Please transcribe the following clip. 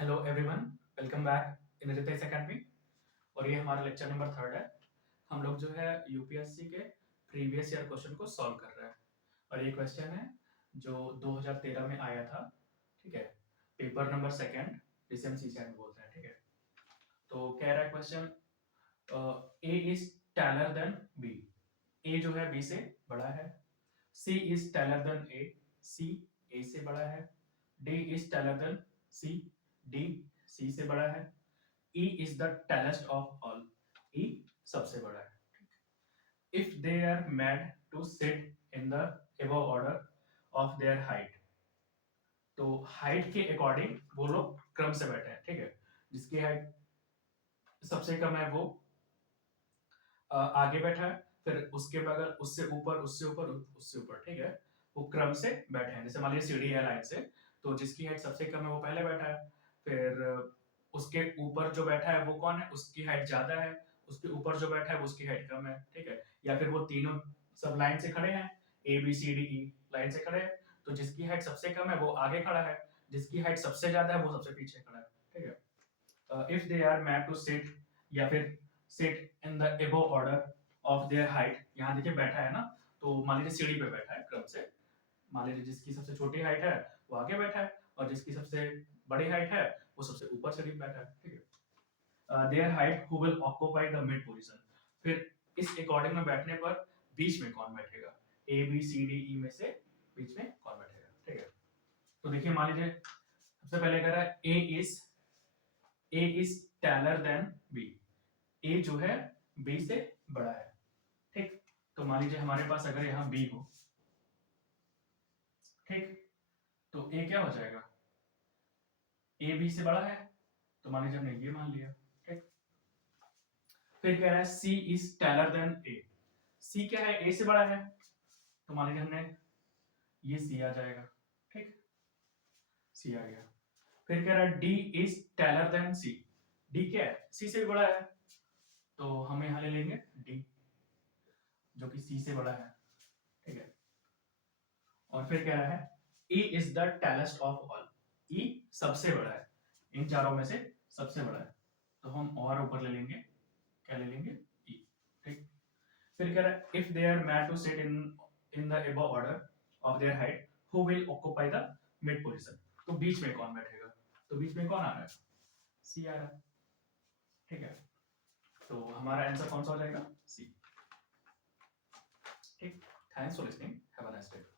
Hello everyone, welcome back in Ritesh Academy. और ये हमारा लेक्चर नंबर 3 है। हम लोग जो है यूपीएससी के प्रीवियस ईयर क्वेश्चन को सॉल्व कर रहे हैं। और ये क्वेश्चन है जो 2013 में आया था, ठीक है। पेपर नंबर 2, जिसे हम सीसैट बोलते हैं, ठीक है। तो कह रहा है question, A is taller than B. A जो है बी से बड़ा है। C is taller than A, C A से बड़ा है। D is taller than C, D C से बड़ा है। E is the tallest of all, E सबसे बड़ा है। If they are made to sit in the above order of their height, तो हाइट के अकॉर्डिंग वो लोग क्रम से बैठे हैं, ठीक है। जिसकी हाइट सबसे कम है वो आगे बैठा है, फिर उसके बगल उससे ऊपर उससे ऊपर उससे ऊपर, ठीक है। वो क्रम से बैठे हैं। जैसे मान लीजिए सीढ़ी है लाइन से, तो जिसकी हाइट सबसे कम है वो पहले बैठा है। फिर उसके ऊपर जो बैठा है वो कौन है, उसकी हाइट ज्यादा है। उसके ऊपर जो बैठा है वो उसकी हाइट कम है, ठीक है। या फिर वो तीनों सब लाइन से खड़े हैं, A B C D E line से खड़े हैं, तो जिसकी हाइट सबसे कम है वो आगे खड़ा है, जिसकी हाइट सबसे ज्यादा है वो सबसे पीछे खड़ा है, ठीक है। If they are map to sit, या फिर sit in the above order of their height, यहाँ देखिए बैठा है ना, तो मान लीजिए सीढ़ी पे बैठा है क्रम से। मान लीजिए जिसकी सबसे छोटी हाइट है वो आगे बैठा है, और जिसकी सबसे बड़ी हाइट है वो सबसे ऊपर सीढ़ी पे बैठा है, ठीक है। There height who will occupy the mid position. फिर इस अकॉर्डिंग में बैठने पर बीच में कौन बैठेगा, ए बी सी डी ई में से बीच में कौन बैठेगा, ठीक है। तो देखिए मान लीजिए सबसे पहले कह रहा है ए is taller than B. A जो है बी से बड़ा है, ठीक। तो मान लीजिए हमारे पास अगर यहां बी हो, ठीक, तो ए क्या हो जाएगा, ए बी से बड़ा है, तो मान लीजिए हमने ये मान लिया, ठीक। फिर कह रहा है C is taller than A. सी क्या है, ए से बड़ा है, तो मान लीजिए हमने ये सी आ जाएगा, ठीक, सी आ गया। फिर कह रहा है D is taller than C. D क्या है, सी से भी बड़ा है, तो हम यहां ले लेंगे डी, जो कि सी से बड़ा है, ठीक है। और फिर कह रहा है E is the tallest of all. E सबसे बड़ा है, इन चारों में से सबसे बड़ा है, तो हम और ऊपर ले लेंगे, क्या ले लेंगे, E, ठीक। फिर कह रहा है if they are made to sit in in the above order of their height, who will occupy the mid position. तो बीच में कौन बैठेगा, तो बीच में कौन आ रहा है, सी आ रहा है, ठीक है। तो हमारा आंसर कौन सा हो जाएगा, सी, ठीक। Thanks for listening, have a nice day.